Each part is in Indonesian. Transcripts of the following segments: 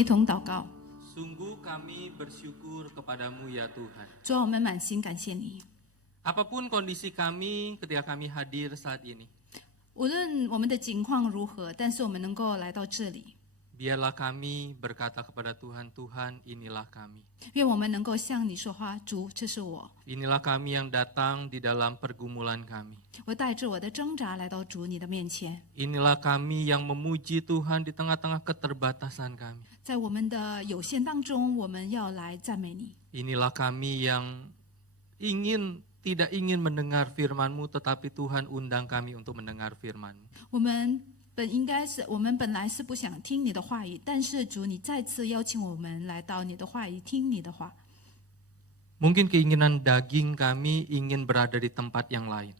一同祷告。 Sungguh kami bersyukur kepadamu ya Tuhan. 主啊，我们满心感谢你。 Apapun kondisi kami ketika kami hadir saat ini, 无论我们的境况如何，但是我们能够来到这里， biarlah kami berkata kepada Tuhan, Tuhan inilah kami. 愿我们能够向你说话。主，这是我， Inilah kami yang datang di dalam pergumulan kami. 我带着我的挣扎来到主你的面前。 Inilah kami yang memuji Tuhan di tengah-tengah keterbatasan kami. 在我们的有限当中，我们要来赞美你。 Inilah kami yang tidak ingin mendengar firman-Mu, tetapi Tuhan undang kami untuk mendengar firman-Mu. 我们本来是不想听你的话语，但是主，你再次邀请我们来到你的话语，听你的话。 Mungkin keinginan daging kami ingin berada di tempat yang lain.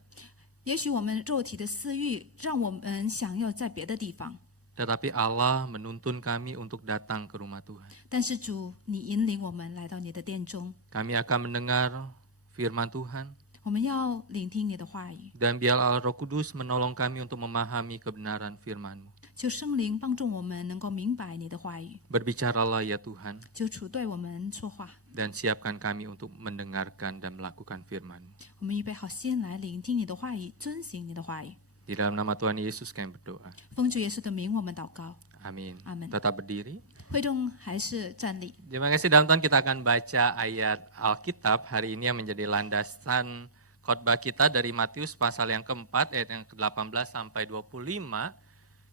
也许我们肉体的私欲让我们想要在别的地方， Tetapi Allah menuntun kami untuk datang ke rumah Tuhan. 但是主，你引领我们来到你的殿中， Kami akan mendengar firman Tuhan, 我们要聆听你的话语。 dan biar Allah Roh Kudus menolong kami untuk memahami kebenaran firman-Mu. 求圣灵帮助我们能够明白你的话语， Berbicaralah ya Tuhan, 求主对我们说话。 dan siapkan kami untuk mendengarkan dan melakukan firman-Mu. 我们预备好心来聆听你的话语，遵行你的话语。 Di dalam nama Tuhan Yesus kami berdoa. 奉主耶稣的名，我们祷告。 Amin. Amin. Tetap berdiri. 会众还是站立。 Terima kasih dalam Tuhan, kita akan baca ayat Alkitab hari ini yang menjadi landasan khotbah kita dari Matius pasal yang keempat ayat yang ke-18 sampai 25.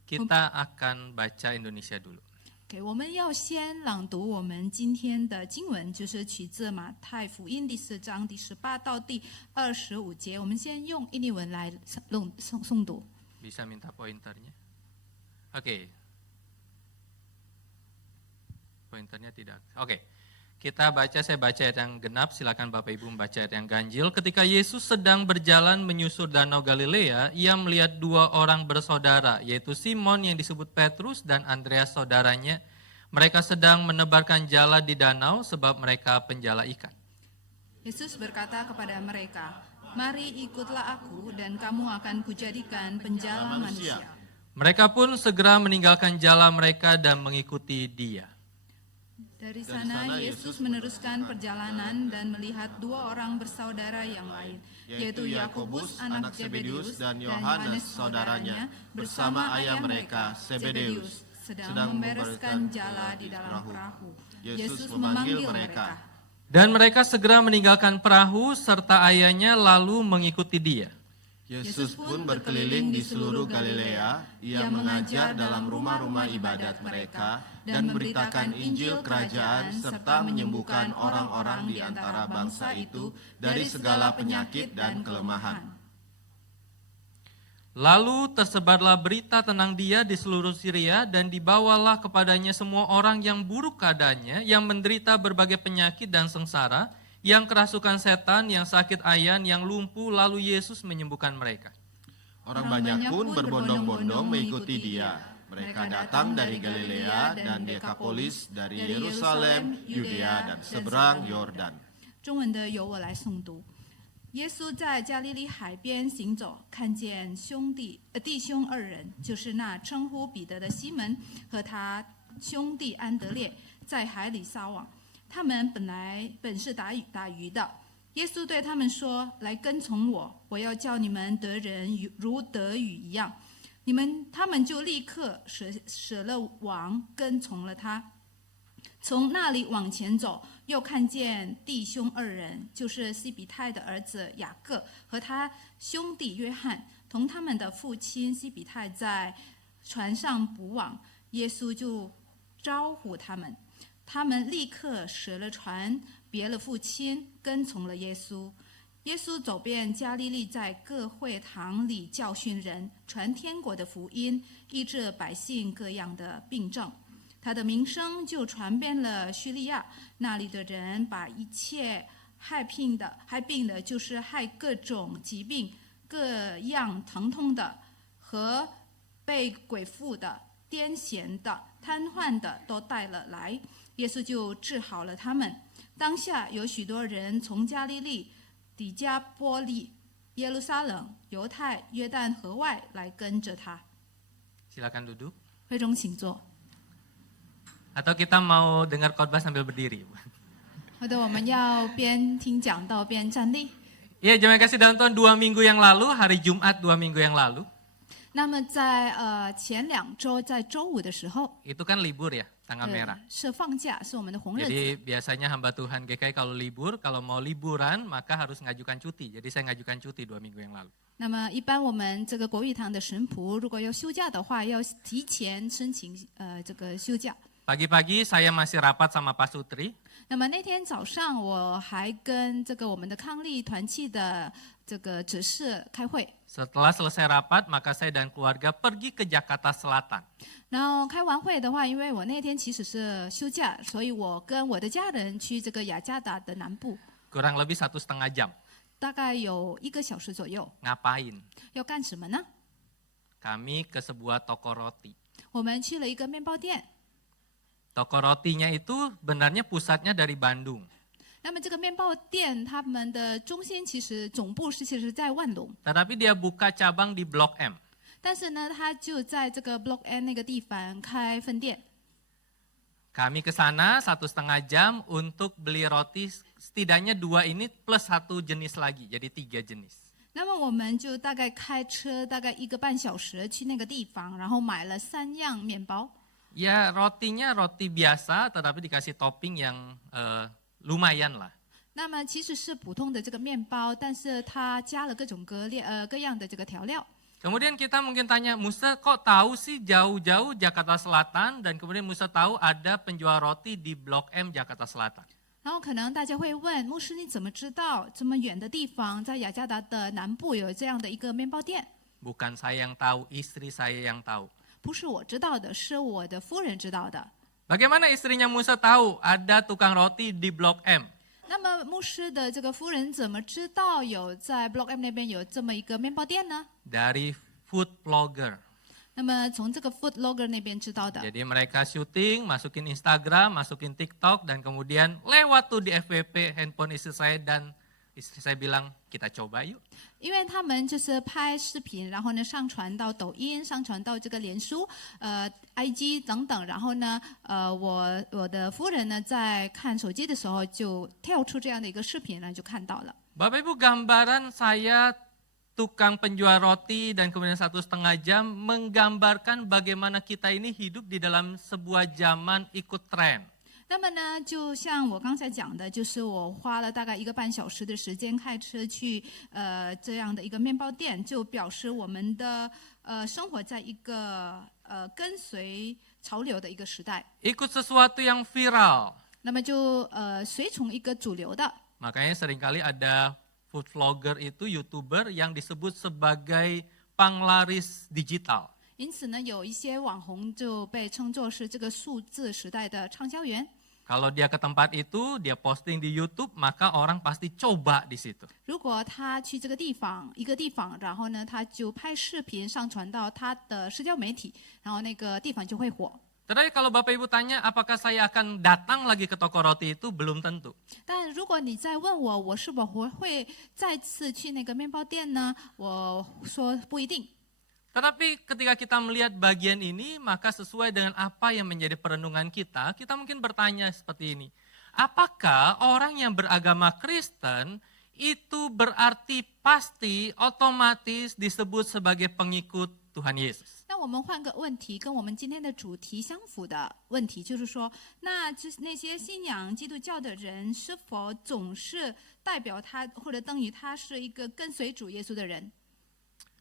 Kita akan baca Indonesia dulu. OK， 我们要先朗读我们今天的经文，就是取自马太福音第4章第18到第25节。我们先用印尼文来诵读。 Bisa minta pointernya? Oke. Pointernya tidak. Oke. Kita baca, saya baca ayat yang genap, silakan Bapak Ibu membaca ayat yang ganjil. Ketika Yesus sedang berjalan menyusur danau Galilea, ia melihat dua orang bersaudara, yaitu Simon yang disebut Petrus dan Andreas saudaranya. Mereka sedang menebarkan jala di danau sebab mereka penjala ikan. Yesus berkata kepada mereka, "Mari ikutlah aku dan kamu akan kujadikan penjala manusia." Mereka pun segera meninggalkan jala mereka dan mengikuti Dia. Dari sana Yesus meneruskan perjalanan dan melihat dua orang bersaudara yang lain, yaitu Yakobus anak Zebedius dan Yohanes saudaranya bersama ayah mereka Zebedius sedang membereskan jala di dalam perahu. Yesus memanggil mereka. Dan mereka segera meninggalkan perahu serta ayahnya lalu mengikuti Dia. Yesus pun berkeliling di seluruh Galilea, ia mengajar dalam rumah-rumah ibadat mereka dan memberitakan Injil kerajaan serta menyembuhkan orang-orang di antara bangsa itu dari segala penyakit dan kelemahan. Lalu tersebarlah berita tentang Dia di seluruh Syria dan dibawalah kepadanya semua orang yang buruk keadaannya, yang menderita berbagai penyakit dan sengsara, yang kerasukan setan, yang sakit ayan, yang lumpuh, lalu Yesus menyembuhkan mereka. Orang banyak pun berbondong-bondong mengikuti Dia. Mereka datang dari Galilea dan Dekapolis, dari Yerusalem, Yudea dan seberang Yordan. 中文的由我来诵读。耶稣在加利利海边行走，看见弟兄二人，就是那称呼彼得的西门和他兄弟安德烈，在海里撒网。他们本是打鱼的。耶稣对他们说：“来跟从我，我要叫你们得人如得鱼一样。”他们就立刻舍了网，跟从了他。从那里往前走，又看见弟兄二人，就是西比泰的儿子雅各和他兄弟约翰，同他们的父亲西比泰在船上捕网。耶稣就招呼他们。他们立刻舍了船，别了父亲，跟从了耶稣。耶稣走遍加利利，在各会堂里教训人，传天国的福音，医治百姓各样的病症。他的名声就传遍了叙利亚，那里的人把一切害病的，就是害各种疾病、各样疼痛的和被鬼附的、癫痫的、瘫痪的都带了来。耶稣就治好了他们。当下有许多人从加利利、底加波利、耶路撒冷、犹太、约旦河外来跟着他。 Silakan duduk. 会中请坐。Atau kita mau dengar khotbah sambil berdiri? 或者我们要边听讲道边站立。 Ya, jemaat kasih dalam Tuhan 2 minggu yang lalu, hari Jumat 2 minggu yang lalu, 那么在前2周，在周5的时候， itu kan libur ya, tanggal merah. 是放假，是我们的红日子。 Jadi biasanya hamba Tuhan GKI kalau libur, kalau mau liburan maka harus ngajukan cuti. Jadi saya ngajukan cuti 2 minggu yang lalu. 那么一般我们这个国语堂的神仆，如果要休假的话，要提前申请这个休假。 Pagi-pagi saya masih rapat sama Pak Sutri. 那么那天早上我还跟这个我们的康利团契的这个执事开会， Setelah selesai rapat, maka saya dan keluarga pergi ke Jakarta Selatan. 然后开完会的话，因为我那天其实是休假，所以我跟我的家人去这个雅加达的南部， Kurang lebih 1,5 jam. 大概有1个小时左右。 Ngapain? 要干什么呢？ Kami ke sebuah toko roti. 我们去了一个面包店。 Toko rotinya itu benarnya pusatnya dari Bandung. 那么这个面包店，他们的中心其实总部其实在万隆， Tetapi dia buka cabang di Blok M. 但是呢，他就在这个 Block N 那个地方开分店。 Kami ke sana 1,5 jam untuk beli roti setidaknya 2 ini plus 1 jenis lagi, jadi 3 jenis. 那么我们就大概开车大概1个半小时去那个地方，然后买了3样面包。 Ya rotinya roti biasa tetapi dikasih topping yang lumayan lah. 那么其实是普通的这个面包，但是它加了各种各样的这个调料。 Kemudian kita mungkin tanya, Musa kok tahu sih jauh-jauh Jakarta Selatan dan kemudian Musa tahu ada penjual roti di Blok M Jakarta Selatan. 然后可能大家会问，牧师你怎么知道这么远的地方，在雅加达的南部有这样的一个面包店？ Bukan saya yang tahu, istri saya yang tahu. 不是我知道的，是我的夫人知道的。 Bagaimana istrinya Musa tahu ada tukang roti di Blok M? 那么牧师的这个夫人怎么知道有在 Block M 那边有这么一个面包店呢？ Dari food blogger. 那么从这个 Food Logger 那边知道的。 Jadi mereka syuting, masukin Instagram, masukin TikTok, dan kemudian lewat tuh di FVP handphone istri saya dan istri saya bilang kita coba yuk. 因为他们就是拍视频，然后呢上传到抖音，上传到这个脸书、IG 等等，然后呢，我的夫人呢在看手机的时候就跳出这样的一个视频，然后就看到了。 Bapak Ibu, gambaran saya tukang penjual roti dan kemudian 1,5 jam menggambarkan bagaimana kita ini hidup di dalam sebuah zaman ikut tren. 那么呢，就像我刚才讲的，就是我花了大概1个半小时的时间开车去这样的一个面包店，就表示我们的生活在一个跟随潮流的一个时代。 Ikut sesuatu yang viral. 那么就随从一个主流的。 Makanya seringkali ada food vlogger itu YouTuber yang disebut sebagai panglaris digital. 因此呢，有一些网红就被称作是这个数字时代的畅销员。 Kalau dia ke tempat itu, dia posting di YouTube, maka orang pasti coba di situ. 如果他去这个地方，一个地方，然后呢，他就拍视频上传到他的社交媒体，然后那个地方就会火。 Tetapi kalau Bapak Ibu tanya, apakah saya akan datang lagi ke toko roti itu? Belum tentu. 但如果你再问我，我是否会再次去那个面包店呢？我说不一定。 Tetapi ketika kita melihat bagian ini, maka sesuai dengan apa yang menjadi perenungan kita mungkin bertanya seperti ini. Apakah orang yang beragama Kristen itu berarti pasti otomatis disebut sebagai pengikut Tuhan Yesus? 那我们换个问题，跟我们今天的主题相符的问题，就是说，那些信仰基督教的人，是否总是代表他或者等于他是一个跟随主耶稣的人？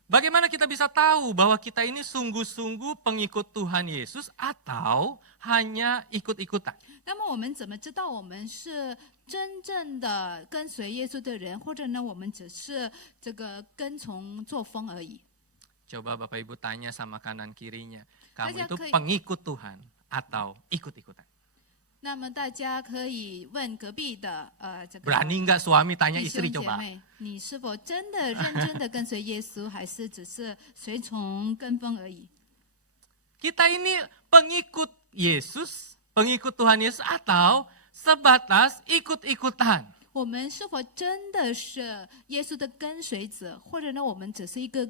Bagaimana kita bisa tahu bahwa kita ini sungguh-sungguh pengikut Tuhan Yesus atau hanya ikut-ikutan? 那么我们怎么知道我们是真正的跟随耶稣的人，或者呢，我们只是这个跟从作风而已？ Coba Bapak Ibu tanya sama kanan kirinya, kamu Aja itu ke- pengikut Tuhan atau ikut-ikutan? 那么大家可以问隔壁的这个 Berani nggak suami tanya 弟 istri 兄姐 coba? 妹，你是否真的认真的跟随耶稣，还是只是随从跟风而已？ Kita ini pengikut Yesus, pengikut Tuhan Yesus atau sebatas ikut-ikutan? 我们是否真的是耶稣的跟随者，或者呢，我们只是一个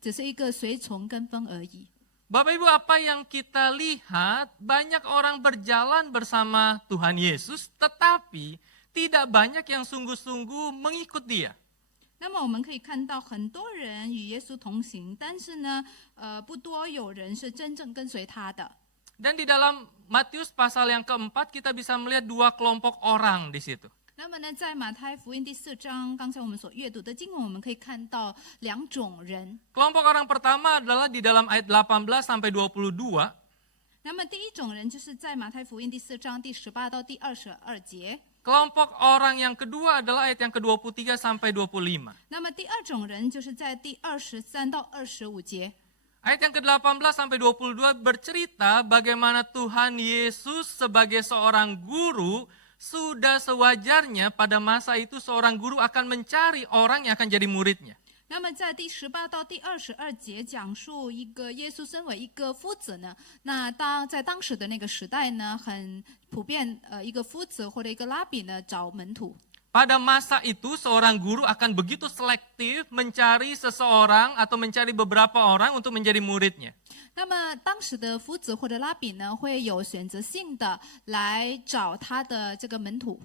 只是一个随从跟风而已？ Bapak Ibu, apa yang kita lihat, banyak orang berjalan bersama Tuhan Yesus, tetapi tidak banyak yang sungguh-sungguh mengikut Dia. 那么我们可以看到很多人与耶稣同行，但是呢，不多有人是真正跟随他的。 Dan di dalam Matius pasal yang keempat kita bisa melihat dua kelompok orang di situ. 那么呢，在马太福音第4章，刚才我们所阅读的经文，我们可以看到两种人。 Kelompok orang pertama adalah di dalam ayat 18 sampai 22. 那么第一种人就是在马太福音第4章第18到第22节。 Kelompok orang yang kedua adalah ayat yang ke-23 sampai 25. 那么第二种人就是在第23到25节。 Ayat yang ke-18 sampai 22 bercerita bagaimana Tuhan Yesus sebagai seorang guru sudah sewajarnya pada masa itu seorang guru akan mencari orang yang akan jadi muridnya. 那么在第18到第22节讲述一个耶稣身为一个夫子呢，那在当时的那个时代呢，很普遍，一个夫子或者一个拉比呢找门徒。 Pada masa itu seorang guru akan begitu selektif mencari seseorang atau mencari beberapa orang untuk menjadi muridnya. 那么当时的夫子或者拉比呢，会有选择性的来找他的这个门徒。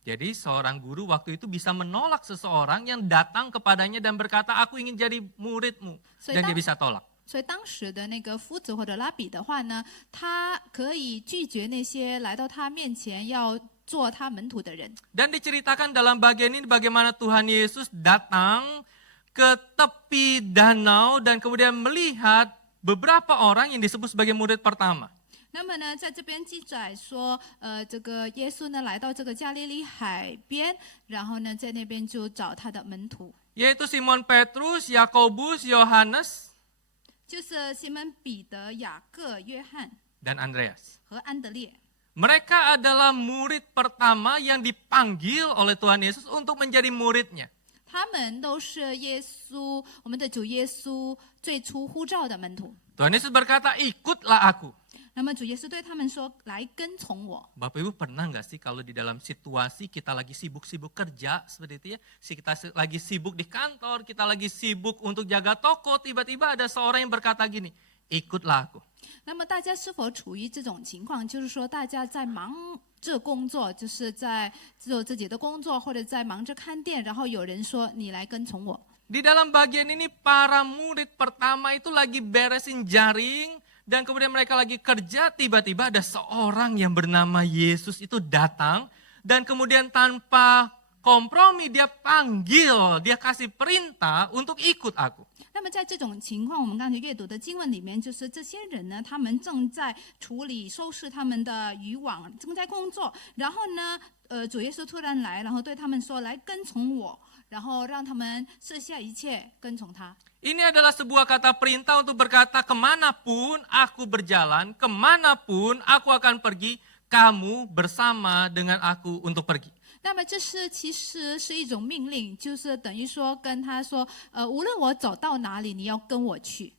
Jadi seorang guru waktu itu bisa menolak seseorang yang datang kepadanya dan berkata, aku ingin jadi muridmu. Dan dia bisa tolak. 所以当时的那个夫子或者拉比的话呢，他可以拒绝那些来到他面前要做他门徒的人。 Dan diceritakan dalam bagian ini bagaimana Tuhan Yesus datang ke tepi danau dan kemudian melihat beberapa orang yang disebut sebagai murid pertama. 那么呢，在这边记载说，这个耶稣呢来到这个加利利海边，然后呢在那边就找他的门徒， Yaitu Simon Petrus, Yakobus, Yohanes, 就是西门彼得、雅各、约翰 dan Andreas. 和安德烈。 Mereka adalah murid pertama yang dipanggil oleh Tuhan Yesus untuk menjadi muridnya. 他们都是耶稣，我们的主耶稣最初呼召的门徒。 Tuhan Yesus berkata, ikutlah aku. 那么主耶稣对他们说：“来跟从我。” Bapak Ibu pernah nggak sih kalau di dalam situasi kita lagi sibuk-sibuk kerja seperti itu ya, kita lagi sibuk di kantor, kita lagi sibuk untuk jaga toko, tiba-tiba ada seorang yang berkata gini, ikutlah aku. 那么大家是否处于这种情况？就是说，大家在忙着工作，就是在做自己的工作，或者在忙着看店，然后有人说：“你来跟从我。” Di dalam bagian ini para murid pertama itu lagi beresin jaring dan kemudian mereka lagi kerja, tiba-tiba ada seorang yang bernama Yesus itu datang dan kemudian tanpa kompromi dia panggil, dia kasih perintah untuk ikut aku. 那么在这种情况，我们刚才阅读的经文里面，就是这些人呢，他们正在处理、收拾他们的渔网，正在工作。然后呢，主耶稣突然来，然后对他们说：“来跟从我。”然后让他们舍下一切，跟从他。 Ini adalah sebuah kata perintah untuk berkata kemanapun aku berjalan, kemanapun aku akan pergi, kamu bersama dengan aku untuk pergi. 那么这其实是一种命令，就是等于说跟他说，无论我走到哪里，你要跟我去。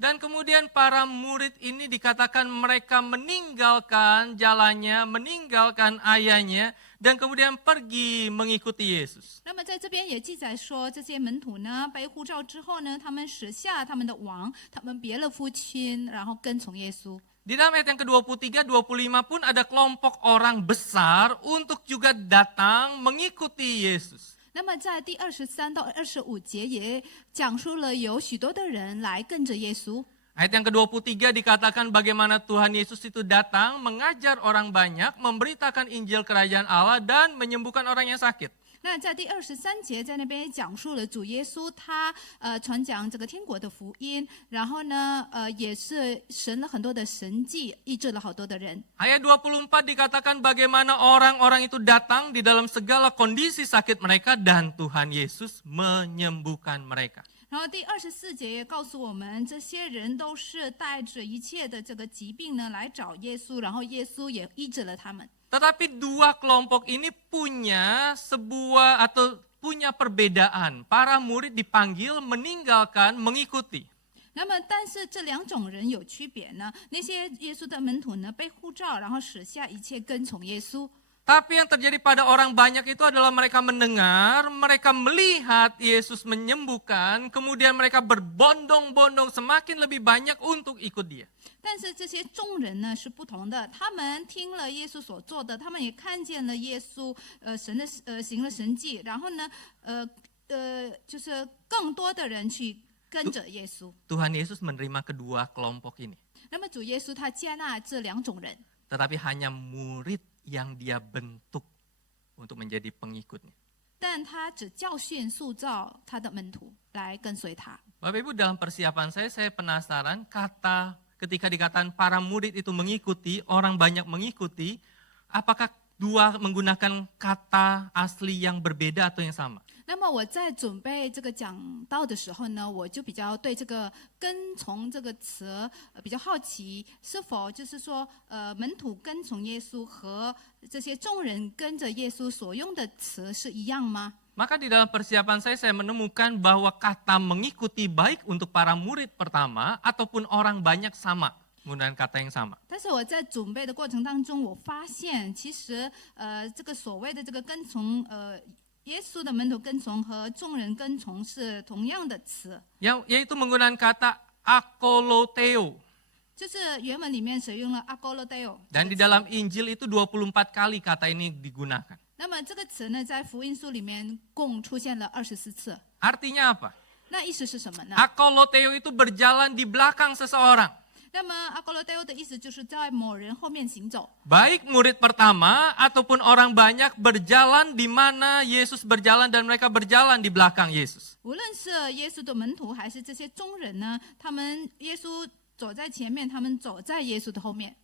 Dan kemudian para murid ini dikatakan mereka meninggalkan jalannya, meninggalkan ayahnya, dan kemudian pergi mengikuti Yesus. 那么在这边也记载说，这些门徒呢被呼召之后呢，他们舍下他们的王，他们别了父亲，然后跟从耶稣。 Di dalam ayat yang ke-23, 25 pun ada kelompok orang besar untuk juga datang mengikuti Yesus. 那么在第23到25节也讲述了有许多的人来跟着耶稣。 Ayat yang ke-23 dikatakan bagaimana Tuhan Yesus itu datang, mengajar orang banyak, memberitakan Injil Kerajaan Allah, dan menyembuhkan orang yang sakit. 那在第23节，在那边也讲述了主耶稣他传讲这个天国的福音，然后呢也是神了很多的神迹，医治了好多的人。 Ayat 24 dikatakan bagaimana orang-orang itu datang di dalam segala kondisi sakit mereka dan Tuhan Yesus menyembuhkan mereka. 然后第24节也告诉我们，这些人都是带着一切的这个疾病呢来找耶稣，然后耶稣也医治了他们。 Tetapi dua kelompok ini punya perbedaan. Para murid dipanggil, meninggalkan, mengikuti. 那么，但是这两种人有区别呢？那些耶稣的门徒呢，被呼召，然后舍下一切跟从耶稣。Tapi yang terjadi pada orang banyak itu adalah mereka mendengar, mereka melihat Yesus menyembuhkan, kemudian mereka berbondong-bondong semakin lebih banyak untuk ikut dia. 但是这些众人呢是不同的，他们听了耶稣所做的，他们也看见了耶稣行了神迹，然后呢就是更多的人去跟着耶稣。 Tuhan Yesus menerima kedua kelompok ini. 那么主耶稣他接纳这两种人， Tetapi hanya murid yang dia bentuk untuk menjadi pengikutnya. 但他只教训塑造他的门徒来跟随他。 Bapak Ibu, dalam persiapan saya penasaran ketika dikatakan para murid itu mengikuti, orang banyak mengikuti, apakah dua menggunakan kata asli yang berbeda atau yang sama? 那么我在准备这个讲道的时候呢，我就比较对这个跟从这个词比较好奇，是否就是说门徒跟从耶稣和这些众人跟着耶稣所用的词是一样吗？ Maka di dalam persiapan saya menemukan bahwa kata mengikuti baik untuk para murid pertama ataupun orang banyak sama, menggunakan kata yang sama. 但是我在准备的过程当中，我发现其实这个所谓的这个跟从耶稣的门徒跟从和众人跟从是同样的词， Yaitu menggunakan kata akoloteo. 就是原文里面使用了 agoloteo。 Dan di dalam Injil itu 24 kali kata ini digunakan. 那么这个词呢，在福音书里面共出现了24次。 Artinya apa? 那意思是什么呢？ Akoloteo itu berjalan di belakang seseorang. 那么 agoloteo 的意思就是在某人后面行走。 Baik murid pertama ataupun orang banyak berjalan di mana Yesus berjalan dan mereka berjalan di belakang Yesus. 无论是耶稣的门徒还是这些众人呢，他们耶稣走在前面，他们走在耶稣的后面。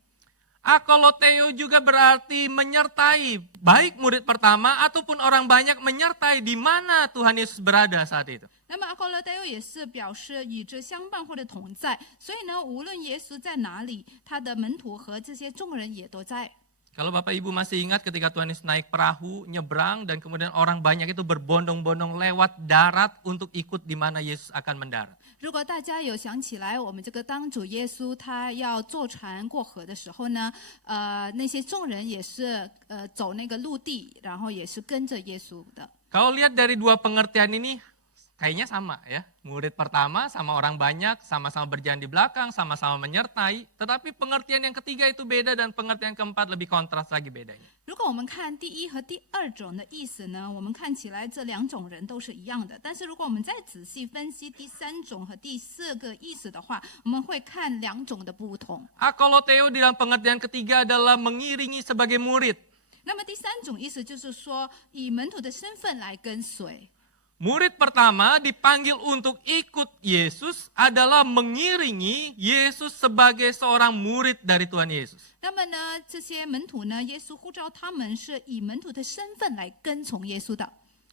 Akoloteo juga berarti menyertai, baik murid pertama ataupun orang banyak menyertai di mana Tuhan Yesus berada saat itu. 那么 agoloteo 也是表示与之相伴或者同在，所以呢，无论耶稣在哪里，他的门徒和这些众人也都在。 Kalau Bapak Ibu masih ingat ketika Tuhan Yesus naik perahu, nyebrang, dan kemudian orang banyak itu berbondong-bondong lewat darat untuk ikut di mana Yesus akan mendarat. 如果大家有想起来，我们这个当主耶稣他要坐船过河的时候呢，那些众人也是走那个陆地，然后也是跟着耶稣的。 Kalau lihat dari dua pengertian ini, kayaknya sama ya. Murid pertama sama orang banyak, sama-sama berjalan di belakang, sama-sama menyertai. Tetapi pengertian yang ketiga itu beda dan pengertian keempat lebih kontras lagi bedanya. 如果我们看第一和第二种的意思呢，我们看起来这两种人都是一样的。但是如果我们再仔细分析第三种和第四个意思的话，我们会看两种的不同。 Akoloteo di dalam pengertian ketiga adalah mengiringi sebagai murid. 那么第三种意思就是说，以门徒的身份来跟随。 Murid pertama dipanggil untuk ikut Yesus adalah mengiringi Yesus sebagai seorang murid dari Tuhan Yesus. 那么呢，这些门徒呢，耶稣呼召他们是以门徒的身份来跟从耶稣的。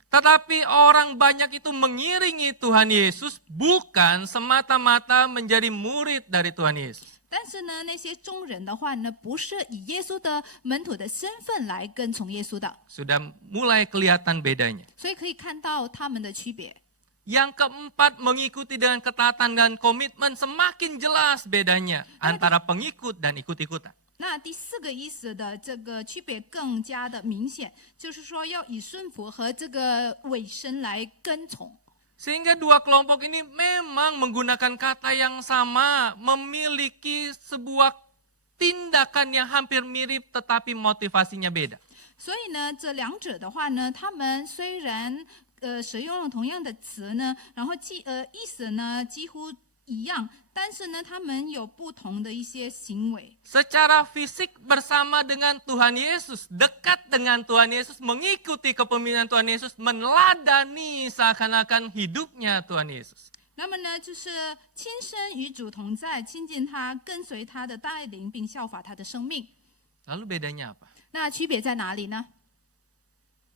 Tetapi orang banyak itu mengiringi Tuhan Yesus bukan semata-mata menjadi murid dari Tuhan Yesus. 但是呢，那些众人的话呢，不是以耶稣的门徒的身份来跟从耶稣的， Sudah mulai kelihatan bedanya. 所以可以看到他们的区别。 Yang keempat, mengikuti dengan ketatan dan komitmen, semakin jelas bedanya antara pengikut dan ikut-ikutan. 那第四个意思的这个区别更加的明显，就是说要以顺服和这个委身来跟从。 Sehingga dua kelompok ini memang menggunakan kata yang sama, memiliki sebuah tindakan yang hampir mirip tetapi motivasinya beda. 所以呢，这两者的话呢，他们虽然使用了同样的词呢，然后意思呢几乎一样，但是呢，他们有不同的一些行为。 Secara fisik bersama dengan Tuhan Yesus, dekat dengan Tuhan Yesus, mengikuti kepemimpinan Tuhan Yesus, meneladani seakan-akan hidupnya Tuhan Yesus. 那么呢，就是亲身与主同在，亲近他，跟随他的带领，并效法他的生命。 Lalu bedanya apa? 那区别在哪里呢？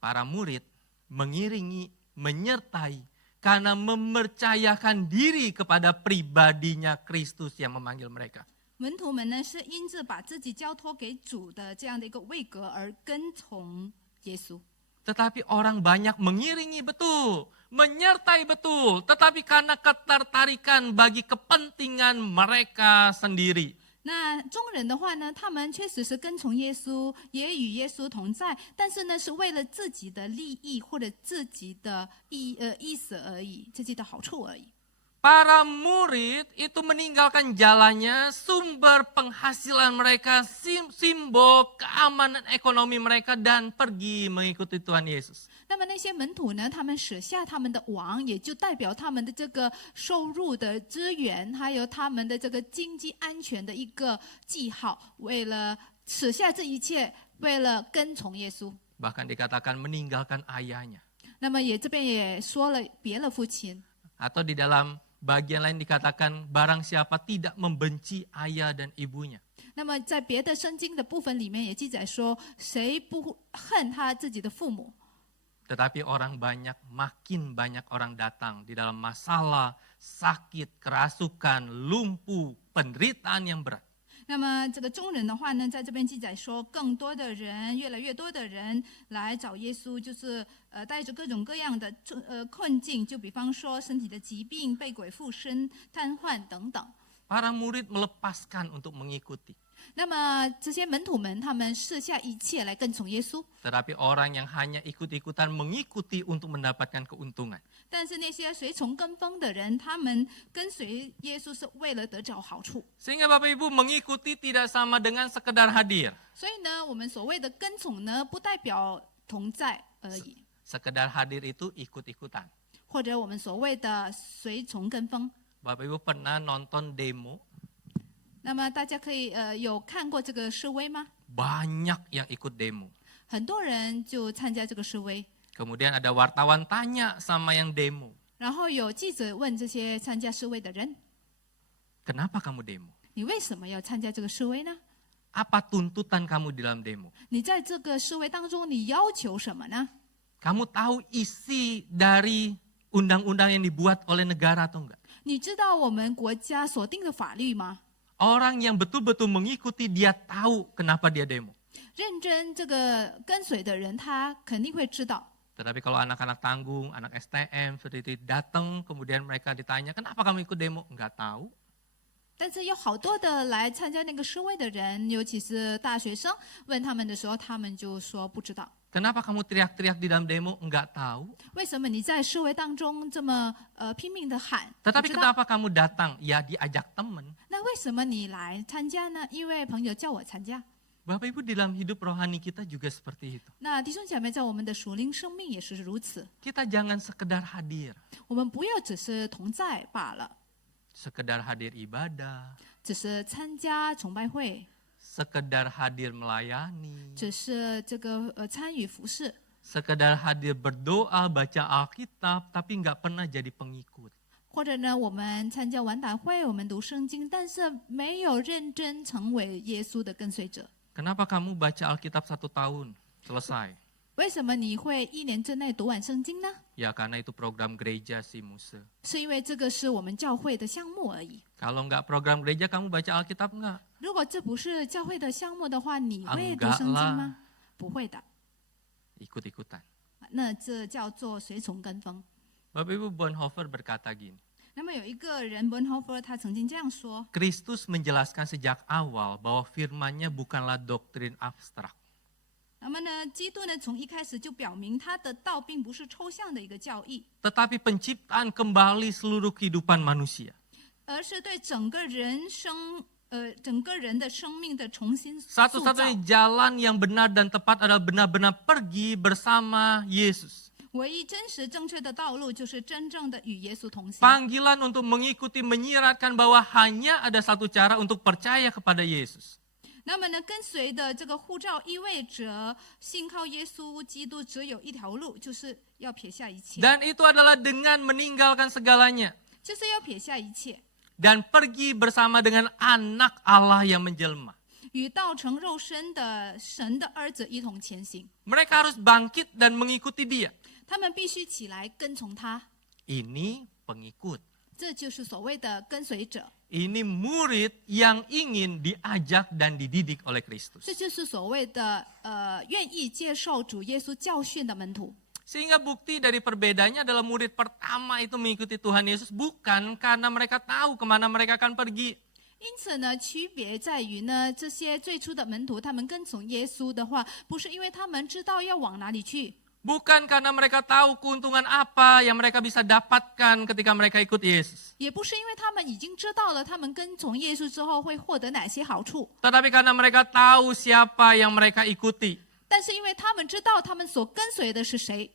Para murid mengiringi, menyertai, karena mempercayakan diri kepada pribadinya Kristus yang memanggil mereka. 门徒们呢，是因着把自己交托给主的这样的一个位格而跟从耶稣。 Tetapi orang banyak mengiringi betul, menyertai betul, tetapi karena ketertarikan bagi kepentingan mereka sendiri. 那众人的话呢，他们确实是跟从耶稣，也与耶稣同在，但是呢，是为了自己的利益或者自己的意思而已，自己的好处而已。 Para murid itu meninggalkan jalannya, sumber penghasilan mereka, simbol keamanan ekonomi mereka dan pergi mengikuti Tuhan Yesus. 那么那些门徒呢，他们舍下他们的王，也就代表他们的这个收入的资源，还有他们的这个经济安全的一个记号，为了舍下这一切，为了跟从耶稣。 Bahkan dikatakan meninggalkan ayahnya. 那么这边也说了别了父亲， Atau di dalam bagian lain dikatakan barang siapa tidak membenci ayah dan ibunya. 那么在别的圣经的部分里面也记载说，谁不恨他自己的父母？ Tetapi makin banyak orang datang di dalam masalah, sakit, kerasukan, lumpuh, penderitaan yang berat. 那么这个众人的话呢，在这边记载说，更多的人，越来越多的人来找耶稣，就是带着各种各样的困境，就比方说身体的疾病、被鬼附身、瘫痪等等。 Para murid melepaskan untuk mengikuti. 那么这些门徒们，他们舍下一切来跟从耶稣。 Tetapi orang yang hanya ikut-ikutan mengikuti untuk mendapatkan keuntungan. 但是那些随从跟风的人，他们跟随耶稣是为了得着好处。 Sehingga Bapak Ibu mengikuti tidak sama dengan sekedar hadir. 所以呢，我们所谓的跟从呢，不代表同在而已， Sekedar hadir itu ikut-ikutan. 或者我们所谓的随从跟风。 Bapak Ibu pernah nonton demo? 那么大家可以有看过这个示威吗？ Banyak yang ikut demo. 很多人就参加这个示威， Kemudian ada wartawan tanya sama yang demo. 然后有记者问这些参加示威的人： Kenapa kamu demo? 你为什么要参加这个示威呢？ Apa tuntutan kamu di dalam demo? 你在这个示威当中，你要求什么呢？ Kamu tahu isi dari undang-undang yang dibuat oleh negara atau enggak? 你知道我们国家所定的法律吗？ Orang yang betul-betul mengikuti dia tahu kenapa dia demo. 认真这个跟随的人，他肯定会知道。 Tetapi kalau anak-anak tanggung, anak STM seperti itu datang, kemudian mereka ditanya, kenapa kamu ikut demo? Enggak tahu. 但是有好多的来参加那个示威的人，尤其是大学生，问他们的时候，他们就说不知道。 Kenapa kamu teriak-teriak di dalam demo? Enggak tahu. 为什么你在示威当中这么拼命的喊？不 Tetapi 知道。 kenapa kamu datang? Ya diajak teman. 那为什么你来参加呢？因为朋友叫我参加。 Bapak Ibu di dalam hidup rohani kita juga seperti itu. 那弟兄姐妹，在我们的属灵生命也是如此。 Kita jangan sekedar hadir. 我们不要只是同在罢了， Sekedar hadir ibadah. 只是参加崇拜会， Sekedar hadir melayani. 只是这个参与服侍， Sekedar hadir berdoa, baca Alkitab, tapi nggak pernah jadi pengikut. 或者呢，我们参加晚祷会，我们读圣经，但是没有认真成为耶稣的跟随者。 Kenapa kamu baca Alkitab 1 tahun? Selesai. 为什么你会1年之内读完圣经呢？ Ya karena itu program gereja sih Musa. 是因为这个是我们教会的项目而已。 Kalau nggak program gereja, kamu baca Alkitab nggak? 如果这不是教会的项目的话，你会读 Enggak 圣经 lah. 吗？不会的， Ikut-ikutan. 那这叫做随从跟风。 Bapak Ibu Bonhoeffer berkata gini. 那么有一个人 Bonhoeffer 他曾经这样说： Kristus menjelaskan sejak awal bahwa firman-Nya bukanlah doktrin abstrak. 那么呢，基督呢从一开始就表明他的道并不是抽象的一个教义， Tetapi penciptaan kembali seluruh kehidupan manusia. 而是对整个人的生命的重新塑造。 Satu-satunya jalan yang benar dan tepat adalah benar-benar pergi bersama Yesus. 唯一真实正确的道路就是真正的与耶稣同行。 Panggilan untuk mengikuti menyiratkan bahwa hanya ada satu cara untuk percaya kepada Yesus. 那么呢，跟随的这个护照意味着信靠耶稣基督只有一条路，就是要撇下一切， Dan itu adalah dengan meninggalkan segalanya. 就是要撇下一切， Dan pergi bersama dengan anak Allah yang menjelma. 与道成肉身的神的儿子一同前行。 Mereka harus bangkit dan mengikuti dia. 他们必须起来跟从他， Ini pengikut. 这就是所谓的跟随者， Ini murid yang ingin diajak dan dididik oleh Kristus. 这就是所谓的愿意接受主耶稣教训的门徒。 Sehingga bukti dari perbedaannya adalah murid pertama itu mengikuti Tuhan Yesus bukan karena mereka tahu kemana mereka akan pergi. 因此呢，区别在于呢，这些最初的门徒，他们跟从耶稣的话，不是因为他们知道要往哪里去， Bukan karena mereka tahu keuntungan apa yang mereka bisa dapatkan ketika mereka ikut Yesus. 也不是因为他们已经知道了他们跟从耶稣之后会获得哪些好处， Tetapi karena mereka tahu siapa yang mereka ikuti. 但是因为他们知道他们所跟随的是谁。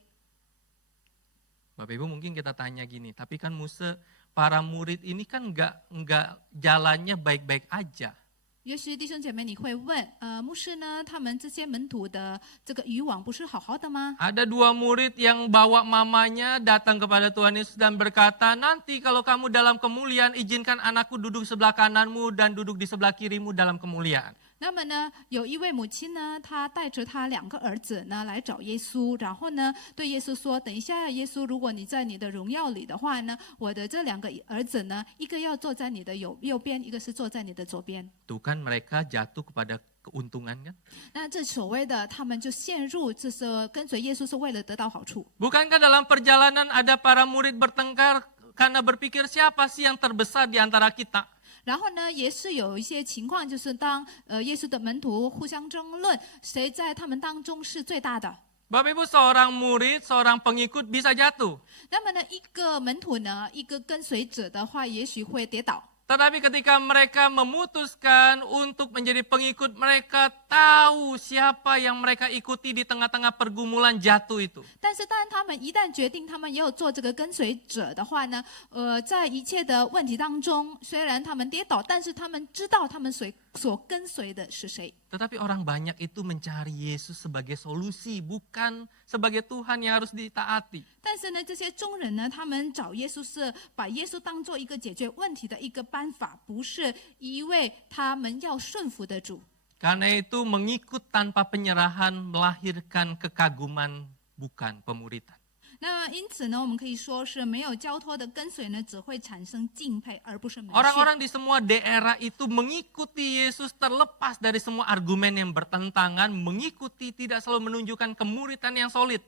Bapak Ibu mungkin kita tanya gini, tapi kan Musa, para murid ini kan enggak jalannya baik-baik aja. 也许弟兄姐妹你会问，牧师呢，他们这些门徒的这个渔网不是好好的吗？ Ada 2 murid yang bawa mamanya datang kepada Tuhan Yesus dan berkata, nanti kalau kamu dalam kemuliaan, izinkan anakku duduk sebelah kananmu dan duduk di sebelah kirimu dalam kemuliaan. 那么呢，有一位母亲呢，她带着她2个儿子呢来找耶稣，然后呢对耶稣说：“等一下，耶稣，如果你在你的荣耀里的话呢，我的这2个儿子呢，一个要坐在你的右边，一个是坐在你的左边。” Tuh kan mereka jatuh kepada keuntungan kan? 那这所谓的他们就陷入，这是跟随耶稣是为了得到好处。 Bukankah dalam perjalanan ada para murid bertengkar karena berpikir siapa sih yang terbesar di antara kita? 然后呢，也是有一些情况，就是当耶稣的门徒互相争论，谁在他们当中是最大的。 Bapak Ibu, seorang murid, seorang pengikut bisa jatuh. 那么呢，一个门徒呢，一个跟随者的话，也许会跌倒。 Tetapi ketika mereka memutuskan untuk menjadi pengikut, mereka tahu siapa yang mereka ikuti di tengah-tengah pergumulan jatuh itu. 但是，当他们一旦决定他们要做这个跟随者的话呢，在一切的问题当中，虽然他们跌倒，但是他们知道他们所跟随的是谁。 Tetapi orang banyak itu mencari Yesus sebagai solusi, bukan sebagai Tuhan yang harus ditaati. 但是呢，这些中人呢，他们找耶稣是把耶稣当做一个解决问题的一个办法，不是一位他们要顺服的主。 Karena itu mengikut tanpa penyerahan melahirkan kekaguman, bukan pemuridan. 那因此呢，我们可以说是没有交托的跟随呢，只会产生敬佩，而不是门训。 Orang-orang di semua daerah itu mengikuti Yesus terlepas dari semua argumen yang bertentangan, mengikuti tidak selalu menunjukkan kemuridan yang solid.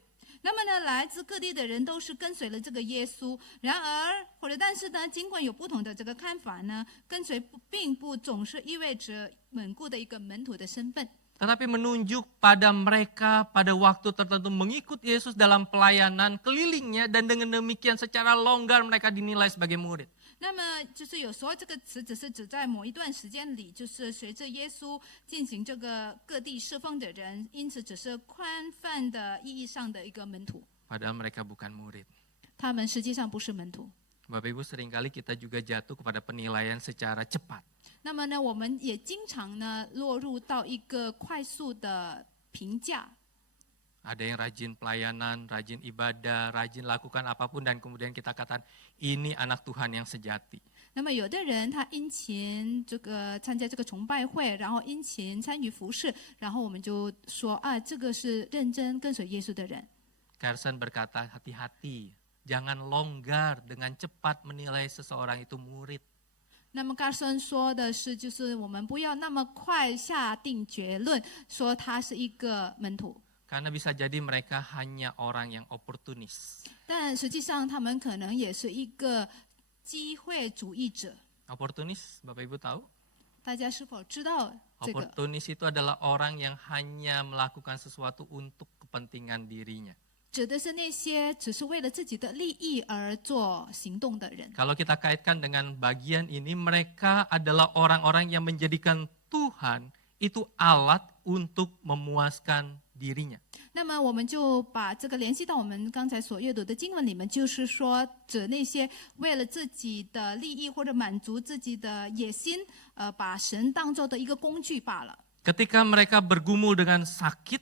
那么呢，来自各地的人都是跟随了这个耶稣。然而，但是呢，尽管有不同的这个看法呢，跟随并不总是意味着稳固的一个门徒的身份。 Tetapi menunjuk pada mereka pada waktu tertentu mengikut Yesus dalam pelayanan kelilingnya dan dengan demikian secara longgar mereka dinilai sebagai murid. 那么就是有时候这个词只是指在某一段时间里，就是随着耶稣进行这个各地侍奉的人，因此只是宽泛的意义上的一个门徒。 Padahal mereka bukan murid. 他们实际上不是门徒。 Bapak Ibu, seringkali kita juga jatuh kepada penilaian secara cepat. 那么呢，我们也经常呢落入到一个快速的评价。 Ada yang rajin pelayanan, rajin ibadah, rajin lakukan apapun dan kemudian kita katakan ini anak Tuhan yang sejati. 那么有的人他殷勤参加这个崇拜会，然后殷勤参与服事，然后我们就说啊，这个是认真跟随耶稣的人。 Carson berkata, hati-hati, jangan longgar dengan cepat menilai seseorang itu murid. 那么 Carson 说的是，就是我们不要那么快下定结论，说他是一个门徒。 Karena bisa jadi mereka hanya orang yang oportunis. 但实际上他们可能也是一个机会主义者。 Oportunis, Bapak Ibu tahu? 大家是否知道这个？ Oportunis itu adalah orang yang hanya melakukan sesuatu untuk kepentingan dirinya. 指的是那些只是为了自己的利益而做行动的人。 Kalau kita kaitkan dengan bagian ini, mereka adalah orang-orang yang menjadikan Tuhan itu alat untuk memuaskan dirinya. 那么我们就把这个联系到我们刚才所阅读的经文里面，就是说指那些为了自己的利益或者满足自己的野心，把神当作的一个工具罢了。 Ketika mereka bergumul dengan sakit,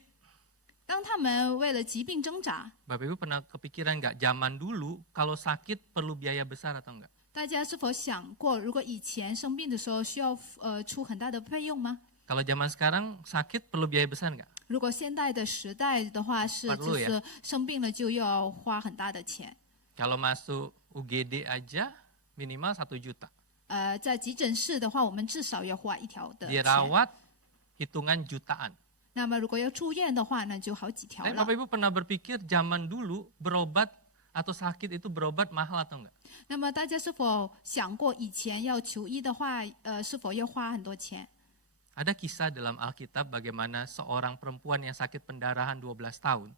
当他们为了疾病挣扎， Bapak Ibu pernah kepikiran nggak zaman dulu kalau sakit perlu biaya besar atau enggak? 大家是否想过，如果以前生病的时候需要出很大的费用吗？ Kalau zaman sekarang sakit perlu biaya besar enggak? 如果现代的时代的话，就是生病了就要花很大的钱。 Kalau masuk UGD aja minimal 1 juta. 在急诊室的话，我们至少要花1条的钱。 Dirawat hitungan jutaan. 那么如果要住院的话呢，就好几条 Tapi 了。 Bapak Ibu pernah berpikir zaman dulu berobat atau sakit itu berobat mahal atau enggak? 那么大家是否想过，以前要求医的话，是否要花很多钱？ Ada kisah dalam Alkitab bagaimana seorang perempuan yang sakit pendarahan 12 tahun.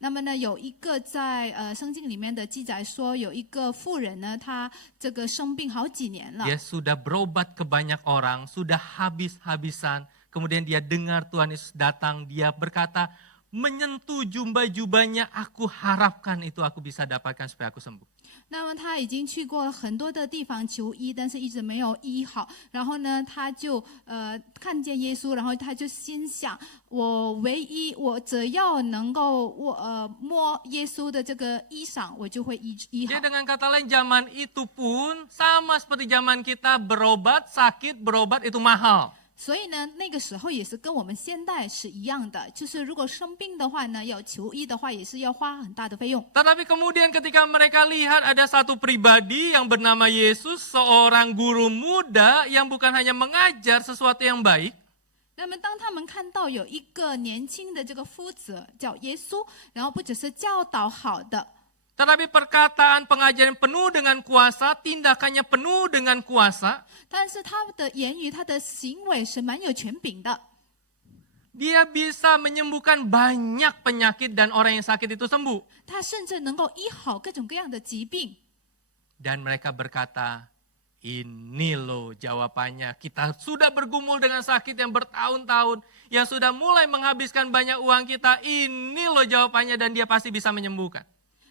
那么呢，有一个在圣经里面的记载说，有一个妇人呢，她这个生病好几年了。 Dia sudah berobat ke banyak orang, sudah habis-habisan. Kemudian dia dengar Tuhan Yesus datang, dia berkata, menyentuh jubah-jubahnya, aku harapkan itu aku bisa dapatkan supaya aku sembuh. 那么他已经去过了很多的地方求医，但是一直没有医好。然后呢，他就看见耶稣，然后他就心想：我只要能够摸耶稣的这个衣裳，我就会医好 Jadi。dengan kata lain, zaman itu pun sama seperti zaman kita, berobat, sakit, berobat itu mahal. 所以呢，那个时候也是跟我们现代是一样的，就是如果生病的话呢，要求医的话，也是要花很大的费用。 Tetapi kemudian ketika mereka lihat ada satu pribadi yang bernama Yesus, seorang guru muda yang bukan hanya mengajar sesuatu yang baik, 那么当他们看到有一个年轻的这个夫子叫耶稣，然后不只是教导好的， tetapi perkataan pengajaran penuh dengan kuasa, tindakannya penuh dengan kuasa, 但是他的言语、他的行为是蛮有权柄的。 dia bisa menyembuhkan banyak penyakit dan orang yang sakit itu sembuh. 他甚至能够医好各种各样的疾病。 Dan mereka berkata, ini loh jawabannya. Kita sudah bergumul dengan sakit yang bertahun-tahun, yang sudah mulai menghabiskan banyak uang kita. Ini loh jawabannya dan dia pasti bisa menyembuhkan.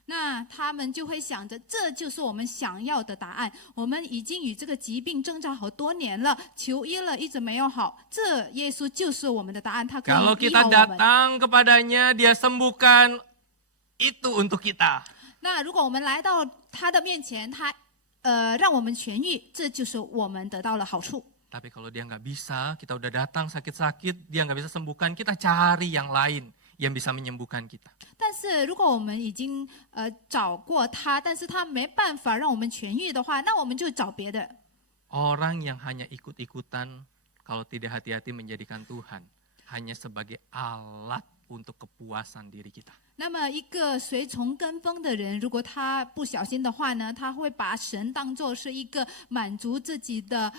那他们就会想着，这就是我们想要的答案。我们已经与这个疾病挣扎好多年了，求医了，一直没有好。这耶稣就是我们的答案，他可 Kalau 以医 kita 好我们。 datang kepadanya, dia sembuhkan, itu untuk kita. 那如果我们来到他的面前，他让我们痊愈，这就是我们得到了好处。 Tapi kalau dia nggak bisa, kita udah datang sakit-sakit, dia nggak bisa sembuhkan, kita cari yang lain yang bisa menyembuhkan kita. 但是如果我们已经找过他，但是他没办法让我们痊愈的话，那我们就找别的。 Orang yang hanya ikut-ikutan, kalau tidak hati-hati menjadikan Tuhan hanya sebagai alat untuk kepuasan diri kita. 那么一个随从跟风的人，如果他不小心的话呢，他会把神当作是一个满足自己的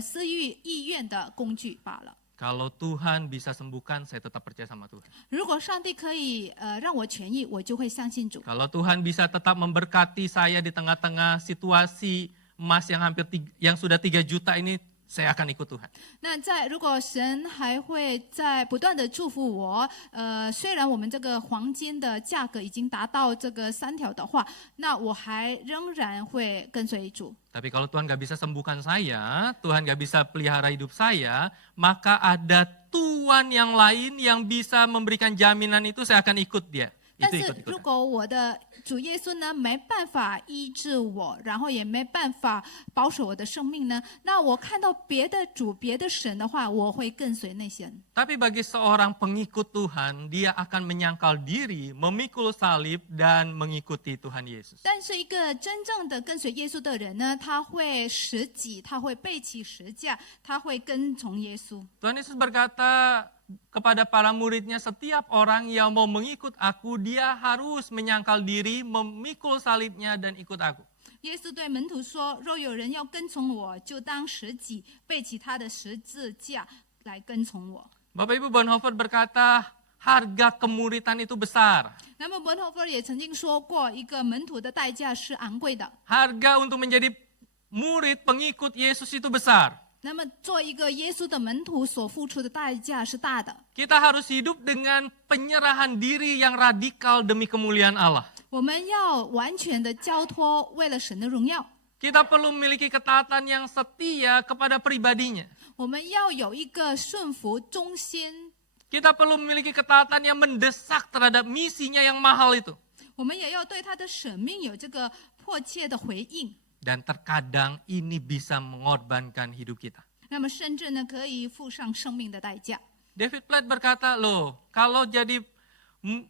私欲意愿的工具罢了。 Kalau Tuhan bisa sembuhkan, saya tetap percaya sama Tuhan. 如果上帝可以让我痊愈，我就会相信主。 Kalau Tuhan bisa tetap memberkati saya di tengah-tengah situasi emas yang sudah 3 juta ini, saya akan ikut Tuhan. 那如果神还会在不断的祝福我，虽然我们这个黄金的价格已经达到这个3条的话，那我还仍然会跟随主。 Tapi kalau Tuhan gak bisa sembuhkan saya, Tuhan gak bisa pelihara hidup saya, maka ada Tuhan yang lain yang bisa memberikan jaminan itu, saya akan ikut dia. 但 Itu 是 ikut-ikutan. 如果我的主耶稣呢没办法医治我，然后也没办法保守我的生命呢，那我看到别的主、别的神的话，我会跟随那些人。 Tapi bagi seorang pengikut Tuhan, dia akan menyangkal diri, memikul salib, dan mengikuti Tuhan Yesus. 但是一个真正的跟随耶稣的人呢，他会舍己，他会背起十架，他会跟从耶稣。 Tuhan Yesus berkata kepada para muridnya, setiap orang yang mau mengikut aku, dia harus menyangkal diri, memikul salibnya, dan ikut aku. 耶稣对门徒说：“若有人要跟从我，就当舍己，背起他的十字架来跟从我。” Bapak Ibu, Bonhoeffer berkata, harga kemuritan itu besar. 那么文霍夫也曾经说过，一个门徒的代价是昂贵的。 Harga untuk menjadi murid pengikut Yesus itu besar. 那么做一个耶稣的门徒所付出的代价是大的。 Kita harus hidup dengan penyerahan diri yang radikal demi kemuliaan Allah. 我们要完全的交托，为了神的荣耀。 Kita perlu memiliki ketaatan yang setia kepada pribadinya. 我们要有一个顺服、忠心。 Kita perlu memiliki ketaatan yang mendesak terhadap misinya yang mahal itu. 我们也要对他的使命有这个迫切的回应。 Dan terkadang ini bisa mengorbankan hidup kita. 那么甚至呢，可以付上生命的代价。 David Platt berkata, loh, kalau jadi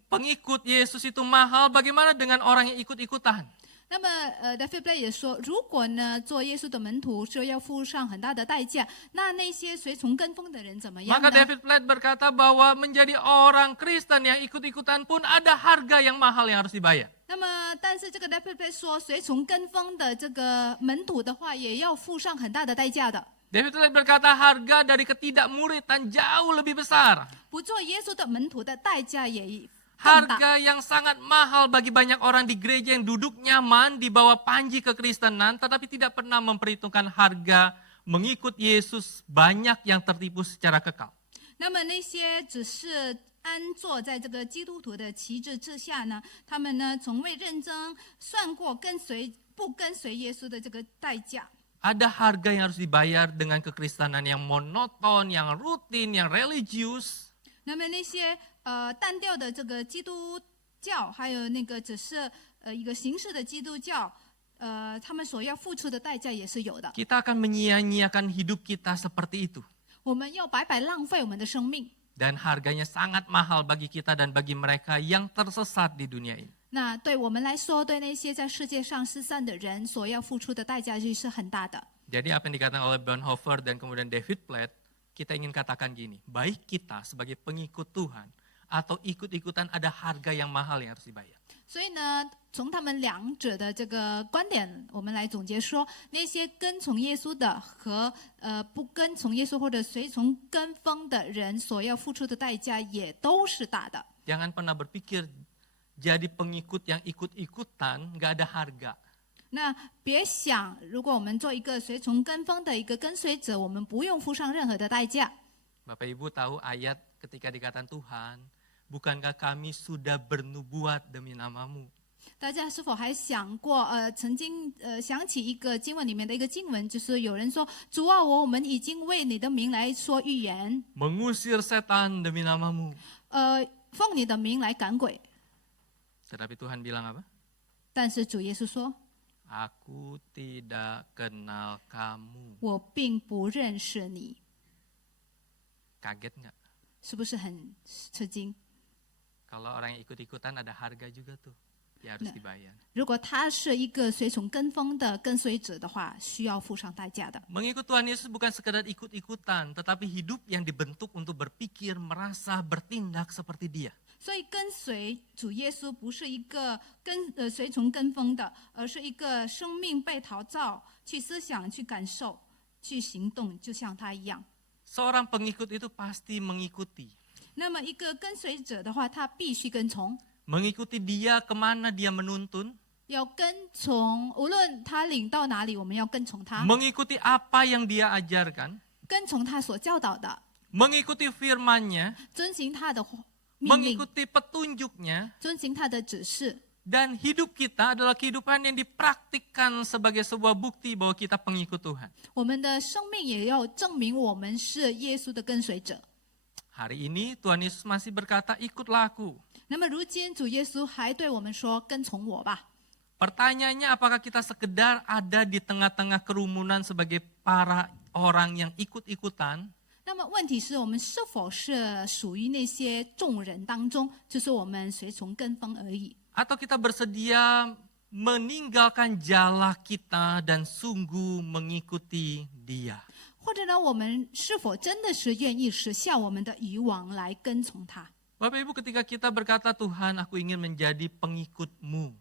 pengikut Yesus itu mahal, bagaimana dengan orang yang ikut-ikutan? 那么David Platt 也说，如果呢做耶稣的门徒说要付上很大的代价，那些随从跟风的人怎么样 Maka 呢？ David Platt berkata bahwa menjadi orang Kristen yang ikut-ikutan pun ada harga yang mahal yang harus dibayar. 那么么，但是这个 David Platt 说，随从跟风的这个门徒的话，也要付上很大的代价的。David Platt berkata harga dari ketidakmuridan jauh lebih besar. 不做耶稣的门徒的代价也更大。 Harga yang sangat mahal bagi banyak orang di gereja yang duduk nyaman di bawah panji kekristenan, tetapi tidak pernah memperhitungkan harga mengikut Yesus, banyak yang tertipu secara kekal. 那么那些只是安坐在这个基督徒的旗帜之下呢，他们呢从未认真算过不跟随耶稣的这个代价。 Ada harga yang harus dibayar dengan kekristenan yang monoton, yang rutin, yang religius. 那么那些单调的这个基督教，还有那个只是一个形式的基督教，他们所要付出的代价也是有的。 Kita akan menyia-nyiakan hidup kita seperti itu. 我们要白白浪费我们的生命。 Dan harganya sangat mahal bagi kita dan bagi mereka yang tersesat di dunia ini. 那对我们来说，对那些在世界上失散的人所要付出的代价是很大的。 Jadi apa yang dikatakan oleh Bonhoeffer dan kemudian David Platt, kita ingin katakan gini, baik kita sebagai pengikut Tuhan atau ikut-ikutan ada harga yang mahal yang harus dibayar. 所以呢，从他们两者的这个观点，我们来总结说，那些跟从耶稣的和不跟从耶稣或者随从跟风的人所要付出的代价也都是大的。 Jangan pernah berpikir jadi pengikut yang ikut-ikutan nggak ada harga. 那别想，如果我们做一个随从跟风的一个跟随者，我们不用付上任何的代价。 Bapak Ibu tahu ayat ketika dikatakan Tuhan, bukankah kami sudah bernubuat demi namamu? 大家是否还想过，曾经想起一个经文里面的一个经文，就是有人说：“主啊，我们已经为你的名来说预言， Mengusir setan demi namamu. 奉你的名来赶鬼。” Tetapi Tuhan bilang apa? 但是主耶稣说 Aku tidak kenal kamu.：“ 我并不认识你。 Kaget nggak? ”是不是很吃惊？ Kalau orang yang ikut-ikutan ada harga juga tuh, ya harus dibayar. 如果他是一个随从跟风的跟随者的话，需要付上代价的。 Mengikut Tuhan Yesus bukan sekedar ikut-ikutan, tetapi hidup yang dibentuk untuk berpikir, merasa, bertindak seperti Dia. 所以跟随主耶稣不是一个随从跟风的，而是一个生命被陶造，去思想、去感受、去行动，就像他一样。 Seorang pengikut itu pasti mengikuti. 那么一个跟随者的话，他必须跟从， Mengikuti Dia kemana Dia menuntun. 要跟从，无论他领到哪里，我们要跟从他， Mengikuti apa yang Dia ajarkan. 跟从他所教导的， Mengikuti firman-Nya. 遵行他的命令， Mengikuti petunjuk-Nya. 遵行他的指示。 Dan hidup kita adalah kehidupan yang dipraktikkan sebagai sebuah bukti bahwa kita pengikut Tuhan. 我们的生命也要证明我们是耶稣的跟随者。 Hari ini Tuhan Yesus masih berkata, ikutlah aku. 那么如今主耶稣还对我们说：“跟从我吧。” Pertanyaannya apakah kita sekedar ada di tengah-tengah kerumunan sebagai para orang yang ikut-ikutan? 那么问题是我们是否是属于那些众人当中，就是我们随从跟风而已？ Atau kita bersedia meninggalkan jala kita dan sungguh mengikuti Dia? 或者呢，我们是否真的是愿意舍下我们的以往来跟从他？ Bapak Ibu, ketika kita berkata, Tuhan aku ingin menjadi pengikut-Mu,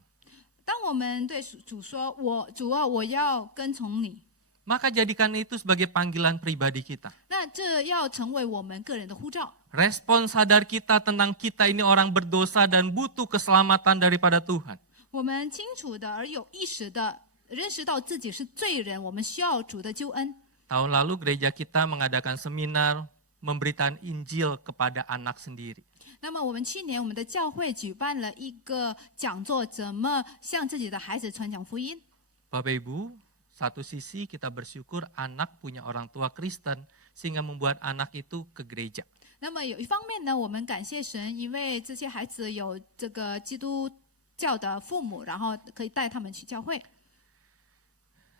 当我们对主说：“主啊，我要跟从你。” maka jadikan itu sebagai panggilan pribadi kita. 那这要成为我们个人的呼召。 Respon sadar kita tentang kita ini orang berdosa dan butuh keselamatan daripada Tuhan. 我们清楚的而有意识的认识到自己是罪人，我们需要主的救恩。 Tahun lalu gereja kita mengadakan seminar memberikan Injil kepada anak sendiri. 那么我们去年我们的教会举办了一个讲座，怎么向自己的孩子传讲福音。 Bapak Ibu, satu sisi kita bersyukur anak punya orang tua Kristen sehingga membuat anak itu ke gereja. 那么有一方面呢，我们感谢神，因为这些孩子有这个基督教的父母，然后可以带他们去教会。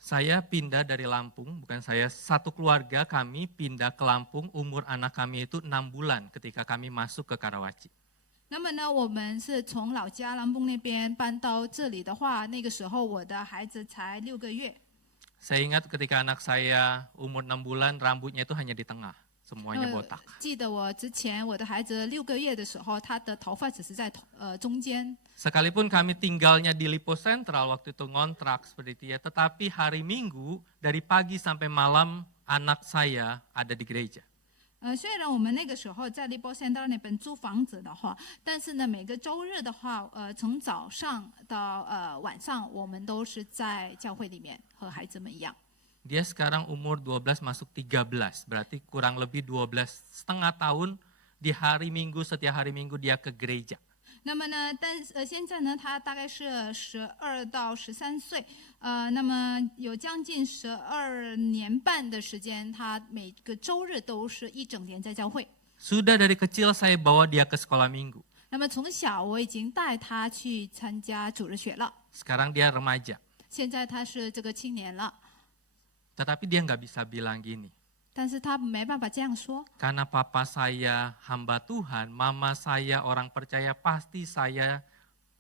Saya pindah dari Lampung, bukan saya, satu keluarga kami pindah ke Lampung, umur anak kami itu 6 bulan ketika kami masuk ke Karawaci. 那么呢，我们是从老家兰崩那边搬到这里的话，那个时候我的孩子才6个月。 Saya ingat ketika anak saya umur 6 bulan, rambutnya itu hanya di tengah. semuanya botak. 记得我之前我的孩子6个月的时候，他的头发只是在中间。 Sekalipun kami tinggalnya di Lipo Sentral waktu itu ngontrak seperti itu ya, tetapi hari Minggu dari pagi sampai malam anak saya ada di gereja. 虽然我们那个时候在利波县道那边租房子的话，但是呢，每个周日的话，从早上到晚上，我们都是在教会里面和孩子们一样。 Dia sekarang umur 12 masuk 13, berarti kurang lebih 12,5 tahun di hari Minggu, setiap hari Minggu dia ke gereja. 那么呢，现在呢，他大概是12到13岁，那么有将近12年半的时间，他每个周日都是一整年在教会。 Sudah dari kecil saya bawa dia ke sekolah minggu. 那么从小我已经带他去参加主日学了， Sekarang dia remaja. 现在他是这个青年了， Tetapi dia nggak bisa bilang gini, 但是他没办法这样说。 karena papa saya hamba Tuhan, mama saya orang percaya, pasti saya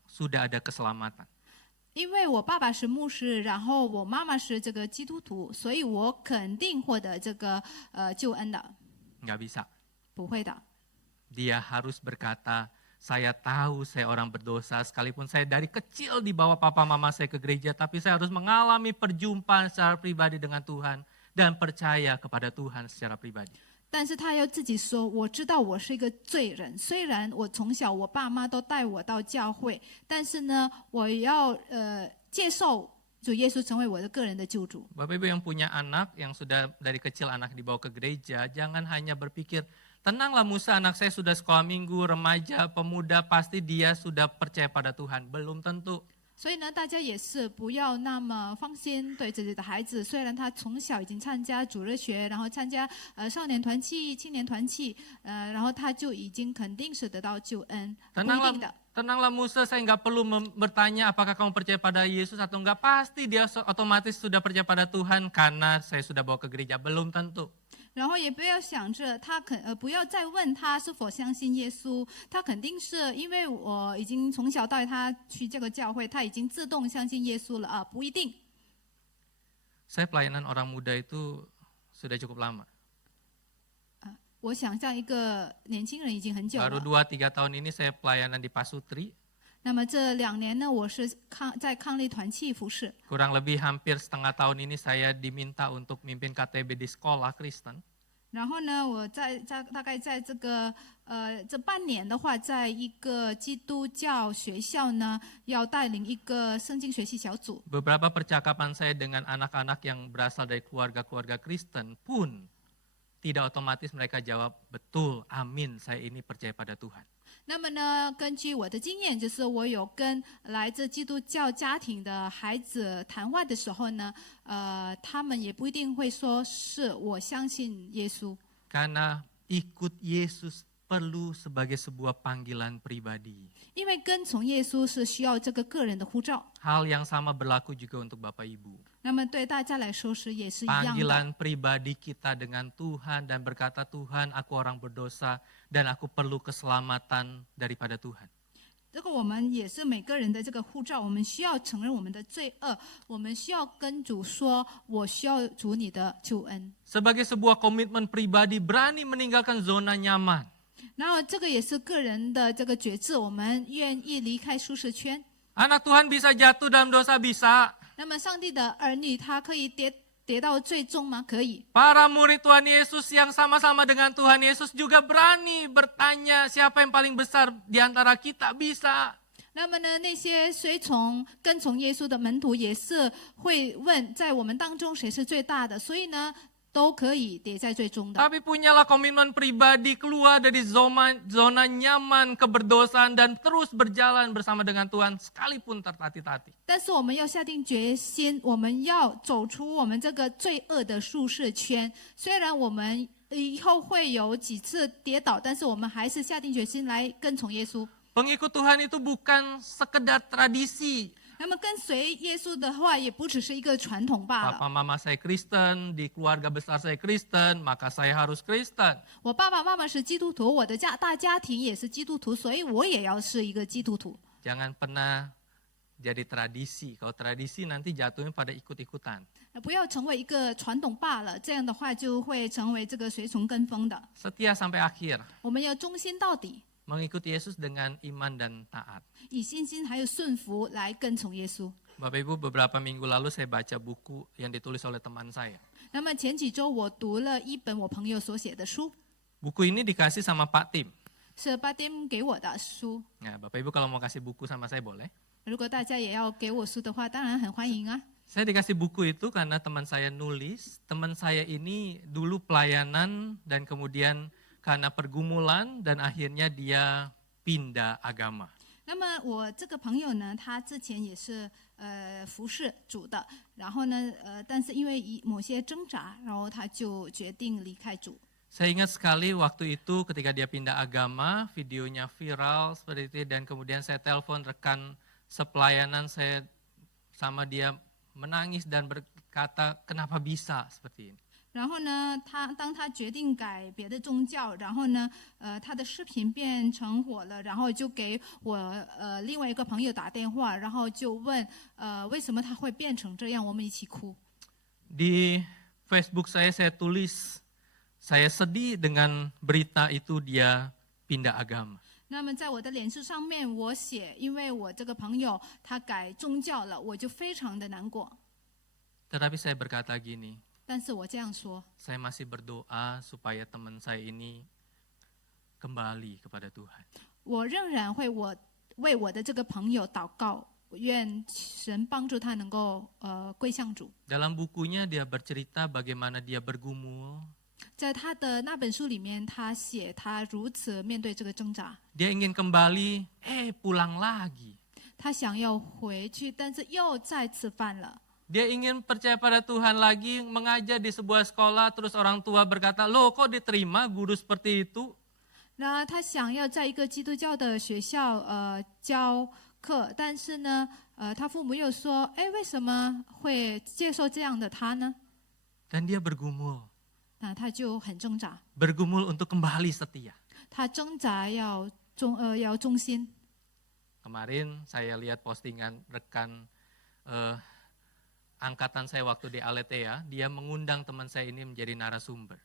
sudah ada keselamatan. 因为我爸爸是牧师，然后我妈妈是这个基督徒，所以我肯定获得这个救恩的。 Nggak bisa. 不会的， Dia harus berkata, saya tahu saya orang berdosa, sekalipun saya dari kecil dibawa papa mama saya ke gereja, tapi saya harus mengalami perjumpaan secara pribadi dengan Tuhan dan percaya kepada Tuhan secara pribadi. 但是他要自己说，我知道我是一个罪人，虽然我从小我爸妈都带我到教会，但是呢，我要接受主耶稣成为我的个人的救主。 Bapak Ibu yang punya anak, yang sudah dari kecil anak dibawa ke gereja, jangan hanya berpikir, tenanglah Musa, anak saya sudah sekolah minggu, remaja, pemuda, pasti dia sudah percaya pada Tuhan. Belum tentu. 所以呢，大家也是不要那么放心对自己的孩子，虽然他从小已经参加主日学，然后参加少年团契、青年团契，然后他就已经肯定是得到救恩，不一定的。 Tenanglah Musa, saya nggak perlu bertanya apakah kamu percaya pada Yesus atau enggak. Pasti dia otomatis sudah percaya pada Tuhan karena saya sudah bawa ke gereja. Belum tentu. 然后也不要想着他不要再问他是否相信耶稣，他肯定是因为我已经从小带他去这个教会，他已经自动相信耶稣了啊，不一定。 Saya pelayanan orang muda itu sudah cukup lama. 我想像一个年轻人已经很久 Baru 了。 2-3 tahun ini saya pelayanan di Pasutri. 那么这2年呢，我是在康利团契服侍。 Kurang lebih hampir setengah tahun ini saya diminta untuk mimpin KTB di sekolah Kristen. 然后呢，我大概在这个这半年的话，在一个基督教学校呢，要带领一个圣经学习小组。 Beberapa percakapan saya dengan anak-anak yang berasal dari keluarga-keluarga Kristen pun tidak otomatis mereka jawab, betul, amin, saya ini percaya pada Tuhan. 那么呢，根据我的经验，就是我有跟来自基督教家庭的孩子谈话的时候呢，他们也不一定会说是我相信耶稣。 Karena ikut Yesus perlu sebagai sebuah panggilan pribadi. 因为跟从耶稣是需要这个个人的呼召。 Hal yang sama berlaku juga untuk Bapak Ibu. 那么对大家来说是也是一样的。 Panggilan pribadi kita dengan Tuhan dan berkata, Tuhan, aku orang berdosa dan aku perlu keselamatan daripada Tuhan. 这个我们也是每个人的这个护照，我们需要承认我们的罪恶，我们需要跟主说，我需要主你的救恩。 Sebagai sebuah komitmen pribadi, berani meninggalkan zona nyaman. 然后这个也是个人的这个决志，我们愿意离开舒适圈。 Anak Tuhan bisa jatuh dalam dosa, bisa. 那么上帝的儿女，他可以跌到最终吗？可以。 Para murid Tuhan Yesus yang sama-sama dengan Tuhan Yesus juga berani bertanya siapa yang paling besar di antara kita, bisa. 那么呢，那些跟从耶稣的门徒也是会问，在我们当中谁是最大的？所以呢，都可以跌在最终的。 Tapi punyalah komitmen pribadi, keluar dari zona nyaman keberdosaan dan terus berjalan bersama dengan Tuhan sekalipun tertatih-tatih. 但是我们要下定决心，我们要走出我们这个罪恶的舒适圈。虽然我们以后会有几次跌倒，但是我们还是下定决心来跟从耶稣。 Pengikut Tuhan itu bukan sekedar tradisi. 那么跟随耶稣的话，也不只是一个传统罢了。 Papa mama saya Kristen, di keluarga besar saya Kristen, maka saya harus Kristen. 我爸爸妈妈是基督徒，我的大家庭也是基督徒，所以我也要是一个基督徒。 Jangan pernah jadi tradisi. Kalau tradisi nanti jatuhnya pada ikut-ikutan. 不要成为一个传统罢了，这样的话就会成为这个随从跟风的。 Setia sampai akhir, 我们要忠心到底， mengikuti Yesus dengan iman dan taat. 以信心还有顺服来跟从耶稣。 Bapak Ibu, beberapa minggu lalu saya baca buku yang ditulis oleh teman saya. 那么前几周我读了一本我朋友所写的书， Buku ini dikasih sama Pak Tim. 是巴丁给我的书。 Nah, Bapak Ibu kalau mau kasih buku sama saya boleh. 如果大家也要给我书的话，当然很欢迎啊。 Saya dikasih buku itu karena teman saya nulis, teman saya ini dulu pelayanan dan kemudian karena pergumulan dan akhirnya dia pindah agama. 那么我这个朋友呢，他之前也是服侍主的，然后呢但是因为某些挣扎，然后他就决定离开主。 Saya ingat sekali waktu itu ketika dia pindah agama, videonya viral seperti itu dan kemudian saya telepon rekan sepelayanan saya sama dia menangis dan berkata kenapa bisa seperti ini. 然后呢，当他决定改别的宗教，然后呢，他的视频变成火了，然后就给我另外一个朋友打电话，然后就问为什么他会变成这样，我们一起哭。 Di Facebook saya tulis, saya sedih dengan berita itu dia pindah agama. 那么在我的脸书上面，我写，因为我这个朋友他改宗教了，我就非常的难过。 Tetapi saya berkata gini, 但是我这样说， saya masih berdoa supaya teman saya ini kembali kepada Tuhan. 我仍然会为我的这个朋友祷告，愿神帮助他能够归向主。 Dalam bukunya dia bercerita bagaimana dia bergumul, 在他的那本书里面，他写他如此面对这个挣扎， dia ingin kembali, pulang lagi. 他想要回去，但是又再次犯了。 Dia ingin percaya pada Tuhan lagi, mengajar di sebuah sekolah, terus orang tua berkata, loh kok diterima guru seperti itu? 那他想要在一个基督教的学校教课，但是呢，他父母又说，哎，为什么会接受这样的他呢？ Dan dia bergumul, 那他就很挣扎， bergumul untuk kembali setia. 他挣扎要忠心。 Kemarin saya lihat postingan rekan angkatan saya waktu di Aletea, dia mengundang teman saya ini menjadi narasumber.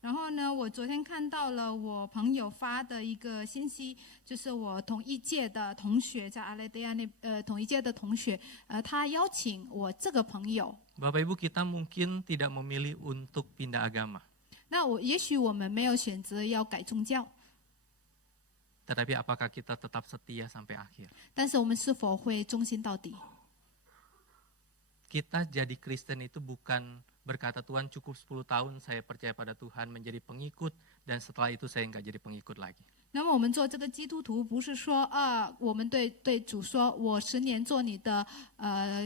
然后呢，我昨天看到了我朋友发的一个信息，就是我同一届的同学在阿雷德亚同一届的同学，他邀请我这个朋友。 Bapak Ibu, kita mungkin tidak memilih untuk pindah agama. 那也许我们没有选择要改宗教， Tetapi apakah kita tetap setia sampai akhir? 但是我们是否会忠心到底？ Kita jadi Kristen itu bukan berkata Tuhan cukup 10 tahun saya percaya pada Tuhan menjadi pengikut dan setelah itu saya enggak jadi pengikut lagi. 那么我们做这个基督徒，不是说我们对主说，我10年做你的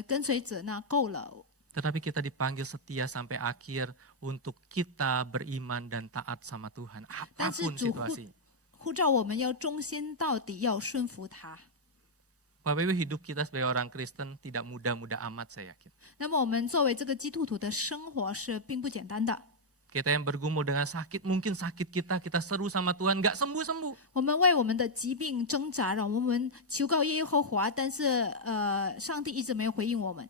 跟随者，那够了。 Tetapi kita dipanggil setia sampai akhir untuk kita beriman dan taat sama Tuhan 但是 apapun 主 situasi. 呼召我们要忠心到底，要顺服他。 Bapak Ibu, hidup kita sebagai orang Kristen tidak mudah-mudah amat saya yakin. 那么我们作为这个基督徒的生活是并不简单的。 Kita yang bergumul dengan sakit, mungkin sakit kita seru sama Tuhan, nggak sembuh-sembuh. 我们为我们的疾病挣扎，让我们求告耶和华，但是上帝一直没有回应我们。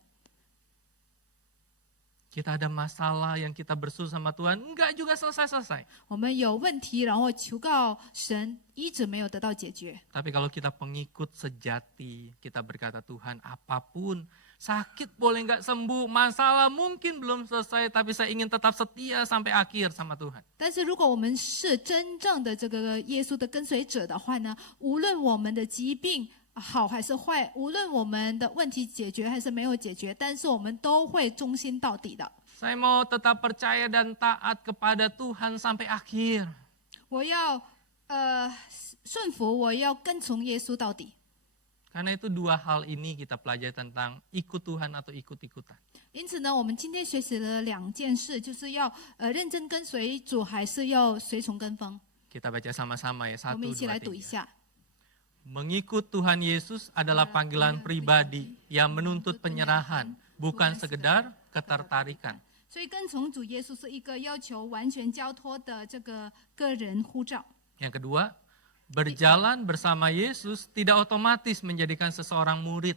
Kita ada masalah yang kita berseru sama Tuhan, enggak juga selesai-selesai. 我们有问题，然后求告神，一直没有得到解决。 Tapi kalau kita pengikut sejati, kita berkata Tuhan apapun, sakit boleh nggak sembuh, masalah mungkin belum selesai, tapi saya ingin tetap setia sampai akhir sama Tuhan. 但是如果我们是真正的这个耶稣的跟随者的话呢，无论我们的疾病好还是坏，无论我们的问题解决还是没有解决，但是我们都会忠心到底的。 Saya mau tetap percaya dan taat kepada Tuhan sampai akhir. 我要顺服，我要跟从耶稣到底。 Karena itu dua hal ini kita pelajari tentang ikut Tuhan atau ikut-ikutan. 因此呢，我们今天学习了2件事，就是要认真跟随主，还是要随从跟风。 Kita baca sama-sama ya, 我 1, 们一起来 2, 读一 3. 下。 Mengikut Tuhan Yesus adalah panggilan pribadi yang menuntut penyerahan, bukan sekedar ketertarikan. 所以跟从主耶稣是一个要求完全交托的这个个人呼召。 Yang kedua, berjalan bersama Yesus tidak otomatis menjadikan seseorang murid.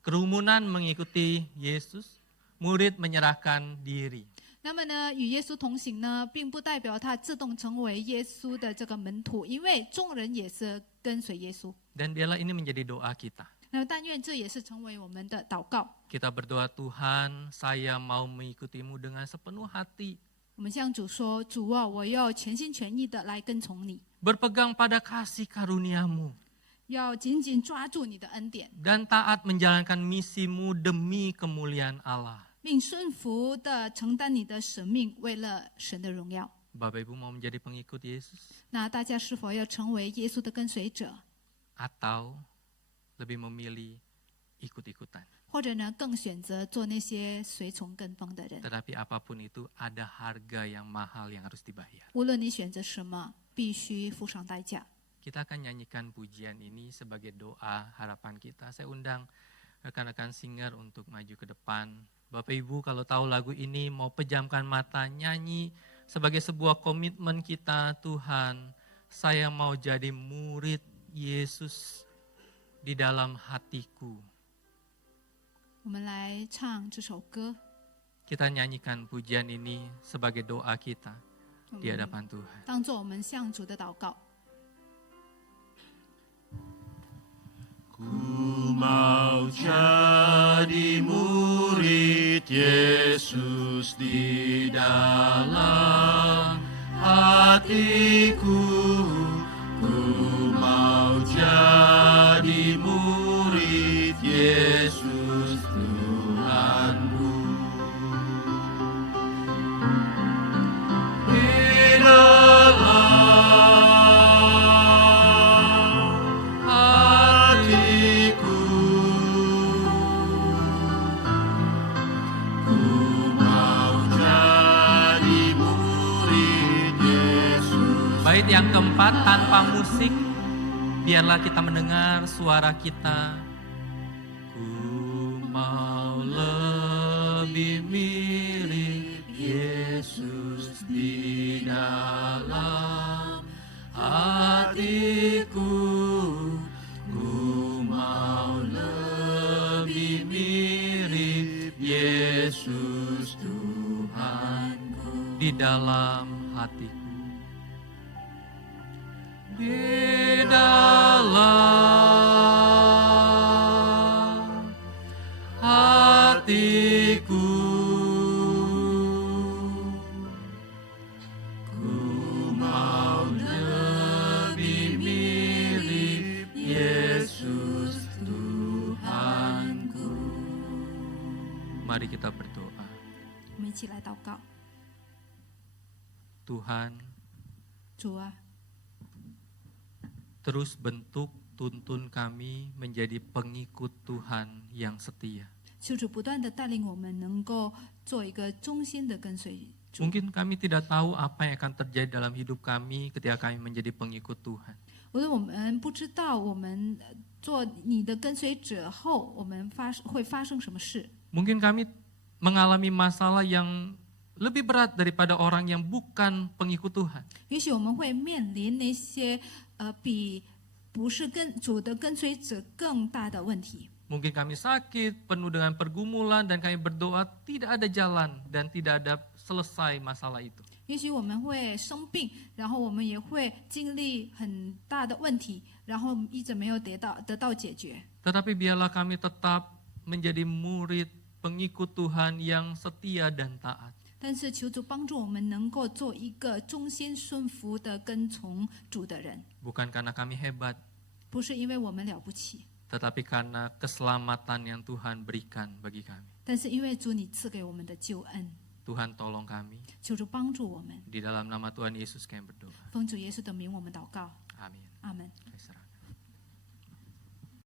Kerumunan mengikuti Yesus, murid menyerahkan diri. 那么呢，与耶稣同行呢，并不代表他自动成为耶稣的这个门徒，因为众人也是跟随耶稣。 Dan biarlah ini menjadi doa kita. 那么，但愿这也是成为我们的祷告。 Kita berdoa, Tuhan, saya mau mengikutimu dengan sepenuh hati. 我们向主说：“主啊，我要全心全意的来跟从你， Berpegang pada kasih karuniamu. 要紧紧抓住你的恩典， Dan taat menjalankan misimu demi kemuliaan Allah. 并顺服的承担你的使命，为了神的荣耀。” Bapak Ibu mau menjadi pengikut Yesus? 那大家是否要成为耶稣的跟随者， Atau lebih memilih ikut-ikutan? 或者呢，更选择做那些随从跟风的人？ Tetapi apapun itu ada harga yang mahal yang harus dibayar. 无论你选择什么，必须付上代价。 Kita akan nyanyikan pujian ini sebagai doa harapan kita. Saya undang rekan-rekan singer untuk maju ke depan. Bapak Ibu kalau tahu lagu ini mau pejamkan mata nyanyi sebagai sebuah komitmen kita. Tuhan, saya mau jadi murid Yesus di dalam hatiku. 我们来唱这首歌， Kita nyanyikan pujian ini sebagai doa kita 我 di 们 hadapan Tuhan. 当作我们向主的祷告。 Ku mau jadi murid Yesus di dalam hatiku. Ku mau jadi murid Yesus Tuhanku. Di dalam hatiku, ku mau jadi murid Yesus. Bait yang keempat tanpa musik, biarlah kita mendengar suara kita. Ku mau lebih mirip Yesus di dalam hatiku. Ku mau lebih mirip Yesus Tuhanku di dalam hatiku. Di dalam hatiku, ku mau lebih mirip Yesus Tuhanku. Mari kita berdoa. 我们一起来祷告。 Tuhan, 主啊， terus bentuk tuntun kami menjadi pengikut Tuhan yang setia. 求主不断的带领我们，能够做一个忠心的跟随主。 Mungkin kami tidak tahu apa yang akan terjadi dalam hidup kami ketika kami menjadi pengikut Tuhan. 无论我们不知道我们做你的跟随者后，我们会发生什么事。 Mungkin kami mengalami masalah yang lebih berat daripada orang yang bukan pengikut Tuhan. 也许我们会面临那些比不是主的跟随者更大的问题。 Mungkin kami sakit, penuh dengan pergumulan, dan kami berdoa tidak ada jalan dan tidak ada selesai masalah itu. 也许我们会生病，然后我们也会经历很大的问题，然后一直没有得到解决。 Tetapi biarlah kami tetap menjadi murid pengikut Tuhan yang setia dan taat. 但是求主帮助我们能够做一个忠心顺服的跟从主的人， Bukan karena kami hebat, 不是因为我们了不起， tetapi karena keselamatan yang Tuhan berikan bagi kami. 但是因为主你赐给我们的救恩， Tuhan tolong kami. 求主帮助我们。 Di dalam nama Tuhan Yesus kami berdoa. 奉主耶稣的名，我们祷告， Amin. 阿门。 Kami serahkan.